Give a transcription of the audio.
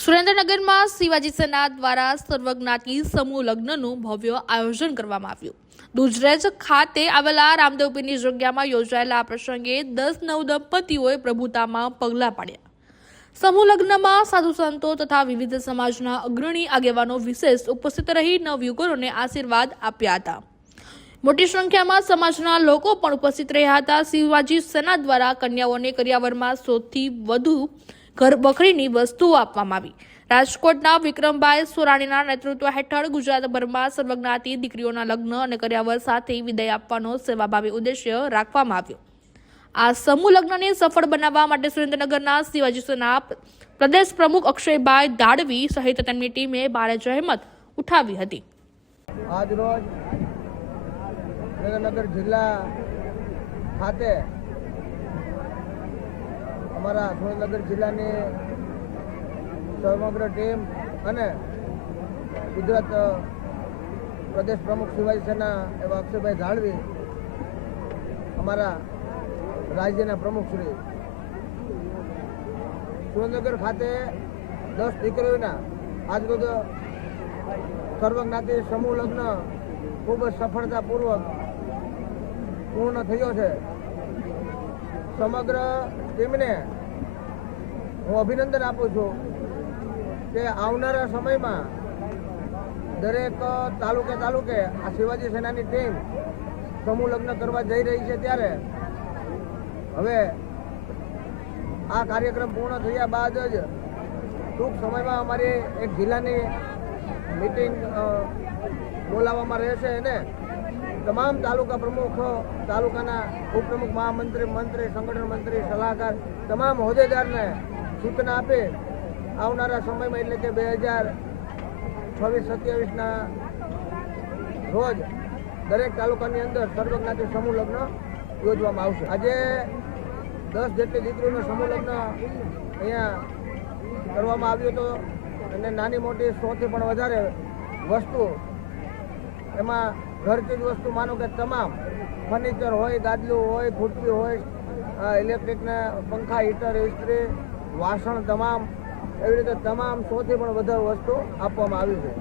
સુરેન્દ્રનગરમાં શિવાજી સેના દ્વારા સર્વજ્ઞાતિ સમૂહ લગ્નનું ભવ્ય આયોજન કરવામાં આવ્યું। દુધરેજ ખાતે આવેલા રામદેવપીરની જગ્યામાં યોજાયેલા આ પ્રસંગે 10 નવદંપતીઓએ પ્રભુતામાં પગલાં પાડ્યા। સમૂહ લગ્નમાં સાધુ સંતો તથા વિવિધ સમાજના અગ્રણી આગેવાનો વિશેષ ઉપસ્થિત રહી નવયુગલોને આશીર્વાદ આપ્યા હતા। મોટી સંખ્યામાં સમાજના લોકો પણ ઉપસ્થિત રહ્યા હતા। શિવાજી સેના દ્વારા કન્યાઓને કરિયાવરમાં સૌથી વધુ ઘર બકરીની વસ્તુઓ આપવામાં આવી। રાજકોટના વિક્રમભાઈ સોરાણીના નેતૃત્વ હેઠળ ગુજરાતભરમાં સર્વજ્ઞાતિ દીકરીઓના લગ્ન અને કરિયાવર સાથે વિદાય આપવાનો સેવાભાવી ઉદ્દેશ્ય રાખવામાં આવ્યો। આ સમૂહ લગ્નને સફળ બનાવવા માટે સુરેન્દ્રનગરના શિવાજી સેના પ્રદેશ પ્રમુખ અક્ષયભાઈ દાડવી સહિત તેમની ટીમે ભારે જહેમત ઉઠાવી હતી। આજ રોજ સુરેન્દ્રનગર જિલ્લા ખાતે અમારા સુરેન્દ્રનગર જિલ્લાની સમગ્ર ટીમ અને ગુજરાત પ્રદેશ પ્રમુખ શિવાજી સેના એવા અક્ષયભાઈ ધાડવી, અમારા રાજ્યના પ્રમુખ શ્રી સુરેન્દ્રનગર ખાતે 10 દીકરીઓના આજરોજ સર્વજ્ઞાતિ સમૂહ લગ્ન ખૂબ જ સફળતાપૂર્વક પૂર્ણ થયો છે। સમગ્ર ટીમને હું અભિનંદન આપું છું કે આવનારા સમયમાં દરેક તાલુકે આ શિવાજી સેનાની ટીમ સમૂહ લગ્ન કરવા જઈ રહી છે। ત્યારે હવે આ કાર્યક્રમ પૂર્ણ થયા બાદ જ ટૂંક સમયમાં અમારી એક જિલ્લાની મીટિંગ બોલાવવામાં રહેશે અને તમામ તાલુકા પ્રમુખો, તાલુકાના ઉપપ્રમુખ, મહામંત્રી, મંત્રી, સંગઠન મંત્રી, સલાહકાર તમામ હોદ્દેદારને સૂચના આપી આવનારા સમયમાં એટલે કે 2026-27ના રોજ દરેક તાલુકાની અંદર સર્વજ્ઞાતિ સમૂહ લગ્ન યોજવામાં આવશે। આજે 10 જેટલી દીકરીઓનો સમૂહ લગ્ન અહીંયા કરવામાં આવ્યો હતો અને નાની મોટી 100થી પણ વધારે વસ્તુ, એમાં ઘર ચીજ વસ્તુ માનો કે તમામ ફર્નિચર હોય, ગાદલું હોય, ખુરશી હોય, ઇલેક્ટ્રિકના પંખા, હીટર, ઇસ્ત્રી, વાસણ તમામ, એવી રીતે તમામ 100થી પણ વધારે વસ્તુ આપવામાં આવી છે।